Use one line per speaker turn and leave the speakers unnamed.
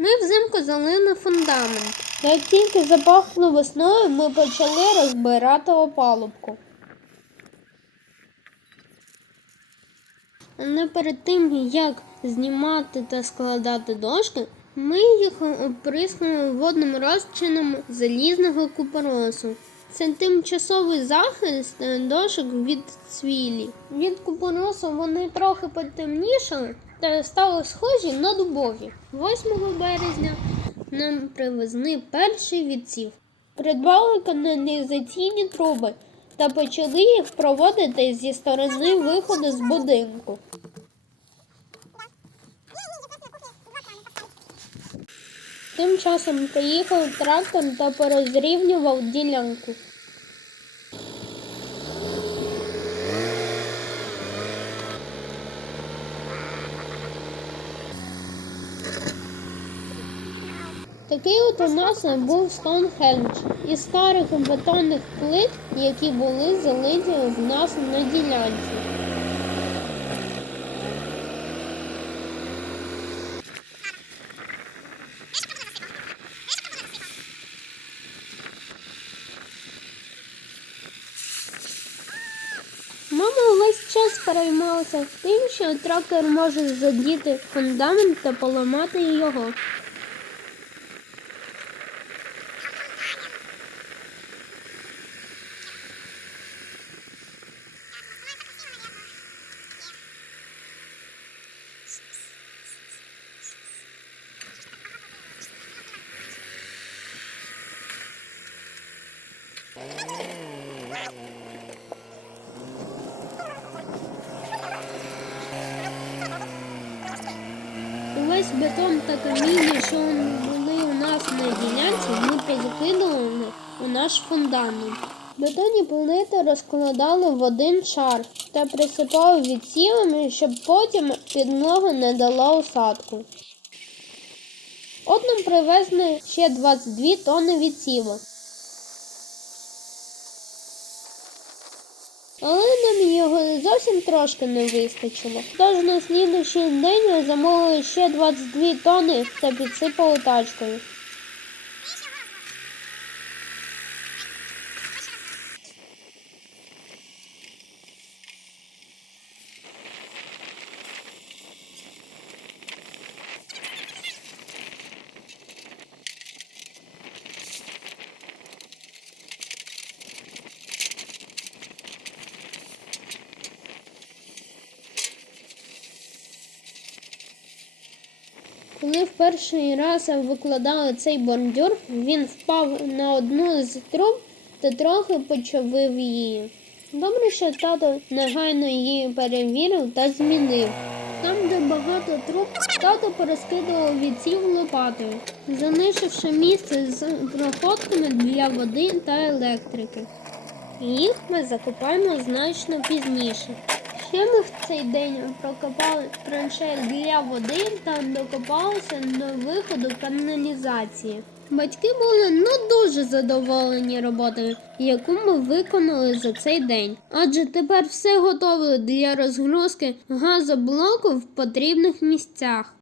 Ми взимку залили фундамент.
Як тільки запахло весною, ми почали розбирати опалубку.
Але перед тим, як знімати та складати дошки, ми їх оприскали водним розчином залізного купоросу. Це тимчасовий захист дошок від цвілі. Від купоросу вони трохи потемнішали стали схожі на дубові. 8 березня нам привезли перший відсів.
Придбали каналізаційні труби та почали їх проводити зі сторони виходу з будинку. Тим часом приїхав трактор та порозрівнював ділянку. Такий от у нас був Стоунхендж із старих бетонних плит, які були залиті в нас на ділянці. Мама весь час переймалася тим, що трактор може задіти фундамент та поламати його. Увесь бетон та каміння, що були у нас на ділянці, ми позакидували у наш фундамент. Бетонні плити розкладали в один шар та присипали відсілами, щоб потім підлога не дала осадку. От нам привезли ще 22 тонни відсіву. Але нам його зовсім трошки не вистачило. Тож на слідуючий день замовили ще 22 тонни та підсипали тачкою. Коли в перший раз викладали цей бордюр, він впав на одну з труб та трохи почавив її. Добре, що тато негайно її перевірив та змінив. Там, де багато труб, тато порозкидував відсів лопатою, залишивши місце з проходками для води та електрики. Їх ми закопаємо значно пізніше. Ще ми в цей день прокопали траншеї для води та докопалися до виходу каналізації. Батьки були ну дуже задоволені роботою, яку ми виконали за цей день. Адже тепер все готове для розгрузки газоблоку в потрібних місцях.